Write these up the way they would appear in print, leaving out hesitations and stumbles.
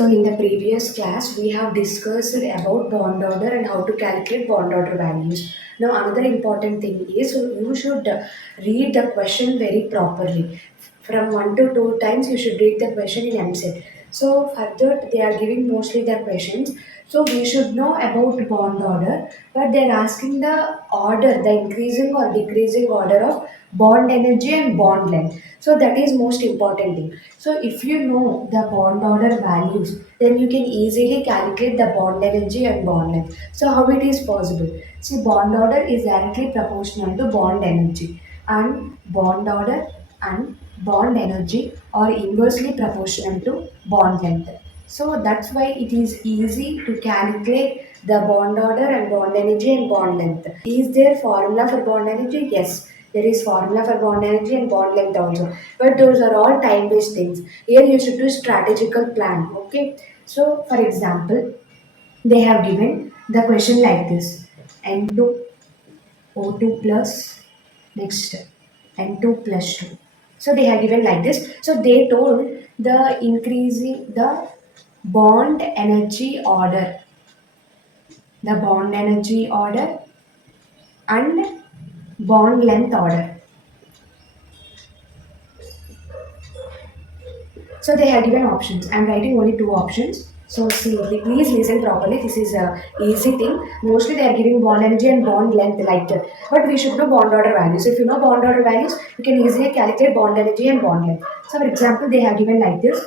So in the previous class, we have discussed about bond order and how to calculate bond order values. Now another important thing is you should read the question very properly. From 1 to 2 times you should read the question in Eamcet. So further they are giving mostly the questions. So we should know about bond order, but they are asking the order, the increasing or decreasing order of bond energy and bond length. So that is most important thing. So if you know the bond order values, then you can easily calculate the bond energy and bond length. So how it is possible? See, bond order is directly proportional to bond energy, and bond order and bond energy are inversely proportional to bond length. So that's why it is easy to calculate the bond order and bond energy and bond length. Is there formula for bond energy? Yes, there is formula for bond energy and bond length also. But those are all time-based things. Here you should do strategical plan. Okay. So for example, they have given the question like this: N2 O2 plus, next N2 plus 2. So they have given like this. So they told the increasing the bond energy order, the bond energy order and bond length order. So they have given options. I'm writing only two options. So see, please listen properly. This is a easy thing. Mostly they are giving bond energy and bond length like that. But we should know bond order values. If you know bond order values, you can easily calculate bond energy and bond length. So for example, they have given like this.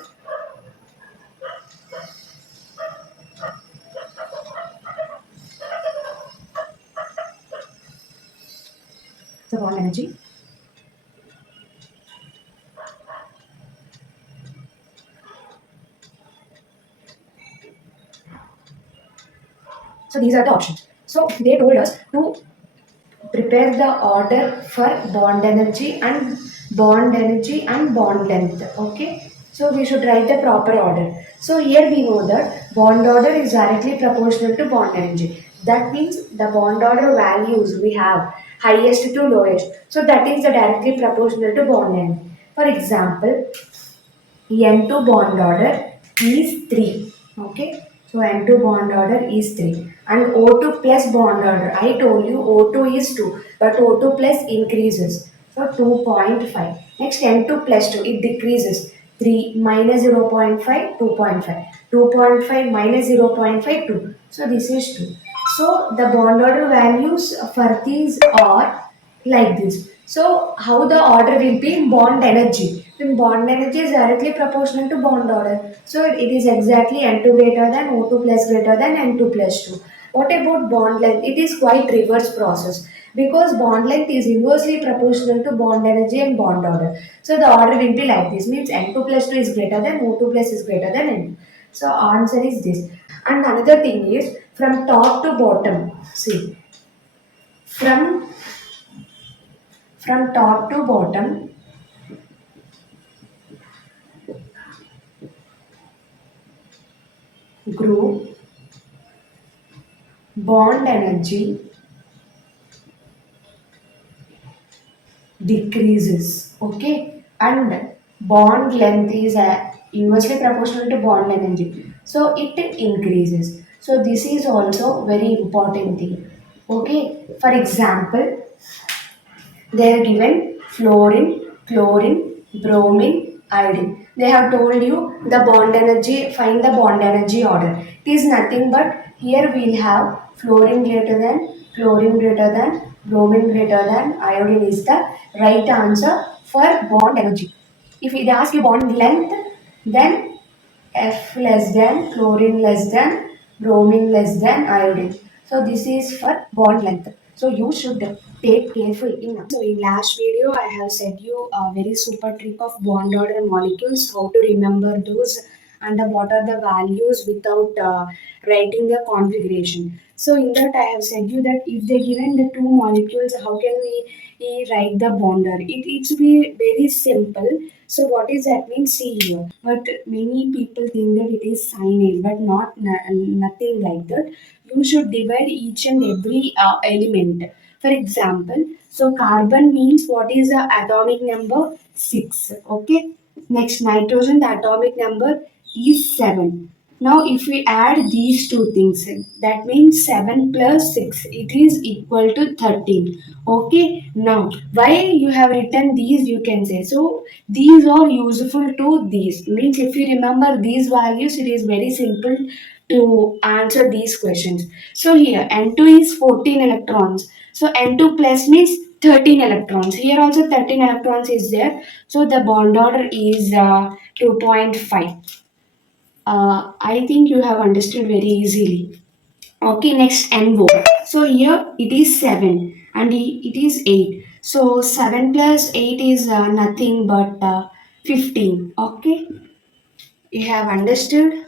So bond energy. So these are the options. So they told us to prepare the order for bond energy and bond length. Okay, so we should write the proper order. So here we know that bond order is directly proportional to bond energy. That means the bond order values we have highest to lowest, so that is the directly proportional to bond energy. For example, N2 bond order is 3. Okay, so N2 bond order is 3, and O2 plus bond order, I told you O2 is 2, but O2 plus increases, so 2.5. Next N2 plus 2, it decreases, 3 minus 0.5, 2.5, 2.5 minus 0.5, 2, so this is 2. So the bond order values for these are like this. So how the order will be in bond energy? Then bond energy is directly proportional to bond order. So it is exactly N2 greater than O2 plus greater than N2 plus 2. What about bond length? It is quite reverse process, because bond length is inversely proportional to bond energy and bond order. So the order will be like this, means N2 plus 2 is greater than O2 plus is greater than N2. So answer is this. And another thing is from top to bottom. See, from top to bottom, group bond energy decreases. Okay, and bond length is inversely proportional to bond energy, so it increases. So this is also very important thing. Okay, for example, they are given fluorine, chlorine, bromine, iodine. They have told you the bond energy, find the bond energy order. It is nothing but here we'll have fluorine greater than, chlorine greater than, bromine greater than, iodine is the right answer for bond energy. If they ask you bond length, then F less than, chlorine less than, bromine less than, iodine. So this is for bond length. So you should take careful in. So in last video, I have said you a very super trick of bond order molecules, how to remember those and what are the values without writing the configuration. So in that I have said you that if they given the two molecules, how can we write the bond order? It's be very simple. So what is that mean? See here. But many people think that it is cyanide, but nothing like that. You should divide each and every element. For example, so carbon means what is the atomic number? 6. Okay. Next nitrogen, the atomic number is 7. Now, if we add these two things, that means 7 plus 6, it is equal to 13. Okay, now why you have written these, you can say. So, these are useful to these. Means if you remember these values, it is very simple to answer these questions. So, here N2 is 14 electrons. So, N2 plus means 13 electrons. Here also 13 electrons is there. So, the bond order is 2.5. I think you have understood very easily. Okay, next NO. So here it is 7 and it is 8. So 7 plus 8 is nothing but 15. Okay, you have understood.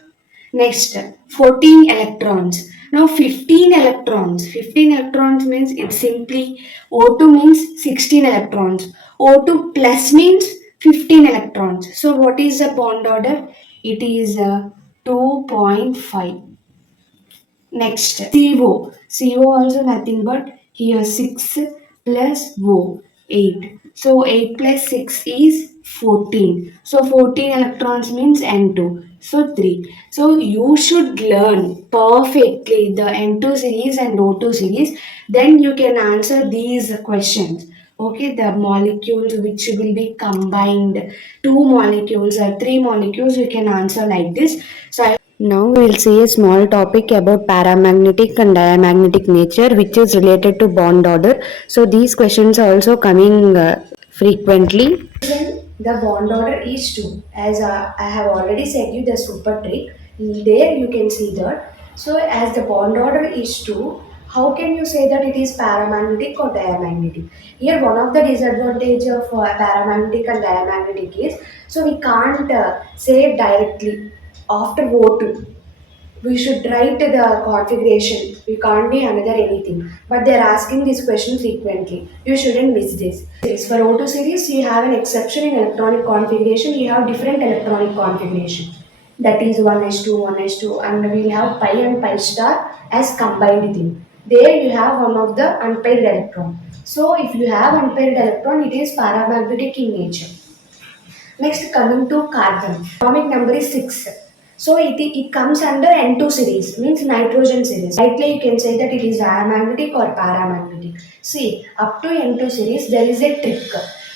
Next, 14 electrons. Now 15 electrons. 15 electrons means it simply O2 means 16 electrons. O2 plus means 15 electrons. So what is the bond order? It is 2.5. Next, CO. CO also nothing but here 6 plus O, 8. So 8 plus 6 is 14. So 14 electrons means N2. So 3. So you should learn perfectly the N2 series and O2 series. Then you can answer these questions. Okay, the molecules which will be combined, two molecules or three molecules, you can answer like this. So now we'll see a small topic about paramagnetic and diamagnetic nature which is related to bond order. So these questions are also coming frequently. The bond order is 2. As I have already said you the super trick, there you can see that. So as the bond order is 2, how can you say that it is paramagnetic or diamagnetic? Here one of the disadvantage of paramagnetic and diamagnetic is, so we can't say it directly after O2 we should write the configuration. We can't be another anything. But they're asking this question frequently. You shouldn't miss this. For O2 series, you have an exception in electronic configuration. You have different electronic configuration. That is 1s2, 1s2, and we'll have pi and pi star as combined thing. There you have one of the unpaired electron. So if you have unpaired electron, it is paramagnetic in nature. Next, coming to carbon. Atomic number is 6. So it comes under N2 series, means nitrogen series. Rightly you can say that it is diamagnetic or paramagnetic. See, up to N2 series there is a trick.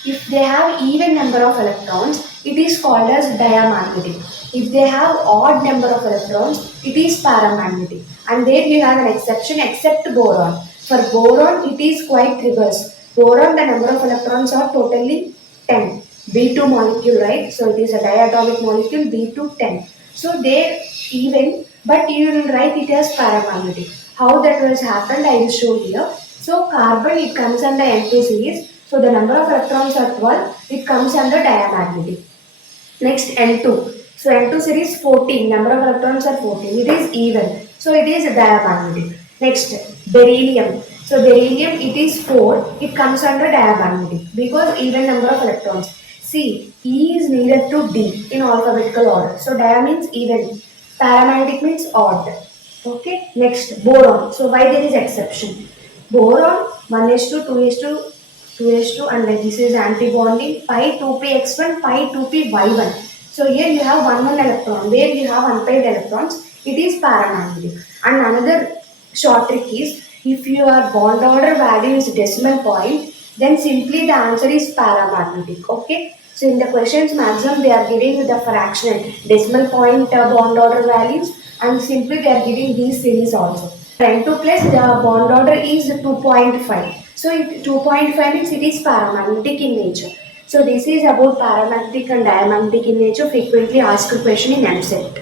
If they have even number of electrons, it is called as diamagnetic. If they have odd number of electrons, it is paramagnetic. And there you have an exception except boron. For boron, it is quite reverse. Boron, the number of electrons are totally 10. B2 molecule, right? So it is a diatomic molecule, B2 10. So they even, but you will write it as paramagnetic. How that was happened, I will show here. So carbon, it comes under N2 series. So the number of electrons are 12, it comes under diamagnetic. Next N2. So N2 series 14, number of electrons are 14. It is even. So it is diamagnetic. Next, beryllium. So beryllium it is 4, it comes under diamagnetic because even number of electrons. See, E is needed to D in alphabetical order. So dia means even, paramagnetic means odd. Okay, next boron. So why there is exception? Boron 1s2, 2s2, 2s2 and this is antibonding pi 2px1, pi 2py1. So here you have one electron. Where you have unpaired electrons, it is paramagnetic. And another short trick is, if your bond order value is decimal point, then simply the answer is paramagnetic. Okay. So in the questions maximum they are giving you the fractional decimal point bond order values and simply they are giving these series also. N2 plus the bond order is 2.5. So 2.5 means it is paramagnetic in nature. So this is about paramagnetic and diamagnetic in nature frequently asked question in Eamcet.